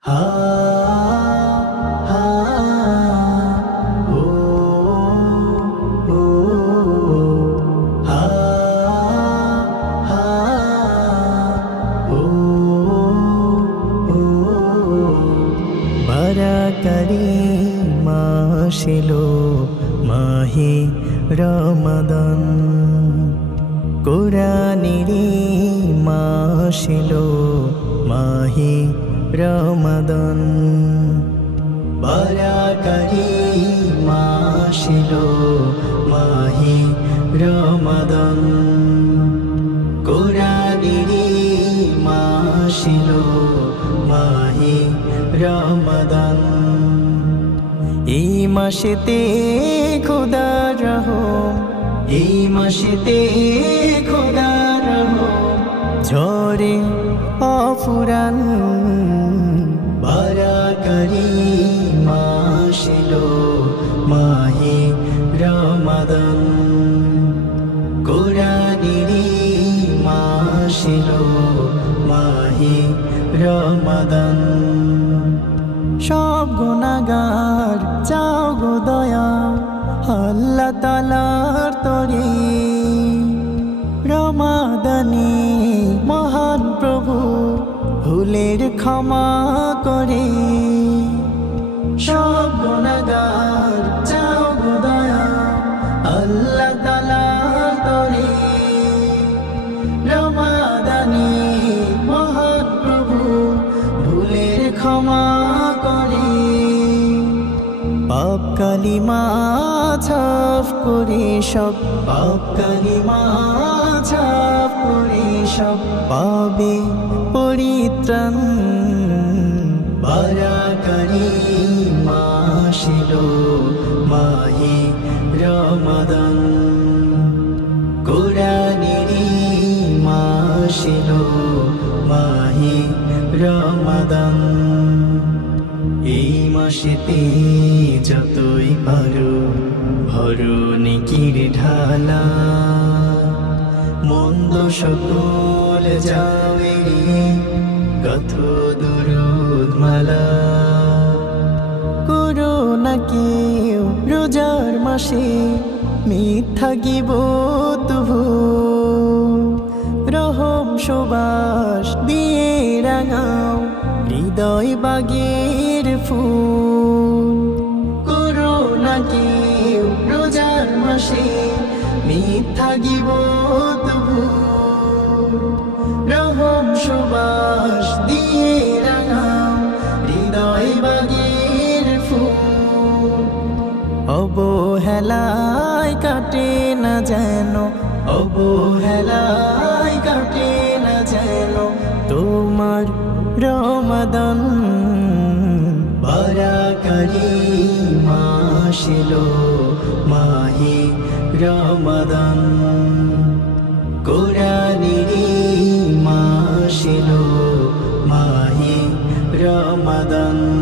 বারাকারি মাসিলো মাহি রমাদান। কোরআনেরি মাসিলো মাহি রমাদান। বারাকারি মাসিলো মাহি রমাদান। কোরআনেরি মাসিলো মাহি রমাদান। এই মাসেতে খোদা রহম, এই মাসেতে খোদা রহম। ঝরে অফুরান রমাদান। সব গুণাগার, চাও গো দয়া, আল্লাহ তালার তরে। রমাদানি মহান প্রভু ভুলের ক্ষমা করে। সব গুণাগার, চাও গো দয়া, আল্লাহ তালার তরে। রমাদানি ক্ষমা করে। পাপ কালিমা ছাপ করে সব। পাপ কালিমা ছাপ করে সব। পাবে পরিত্রাণ বারাকারি মাসিল মাহি রমাদান। কোরআনেরি মাসিল মাহি রমাদান। এই মাসেতে যতই পারো ভরো নিকির ঢালা। মন্দ সকল যাও এড়িয়ে কত দূরত মালা। করো না কেউ রোজার মাসে মিথ্যা গিব তবু রহম সুবাস দিয়ে রাঙাও, হৃদয় বাগের ফুল করো না কেউ রোজার মাসে মিথ্যা গিব তবু? রহম সুবাস দিয়ে রাঙাও হৃদয় ফুল। অবহেলায় কাটে না যেন, অবহেলায় কাটে না যেন তোমার রমাদান আসিল মাহি রমাদান। কোরআনেরই মাসিল মাহি রমাদান।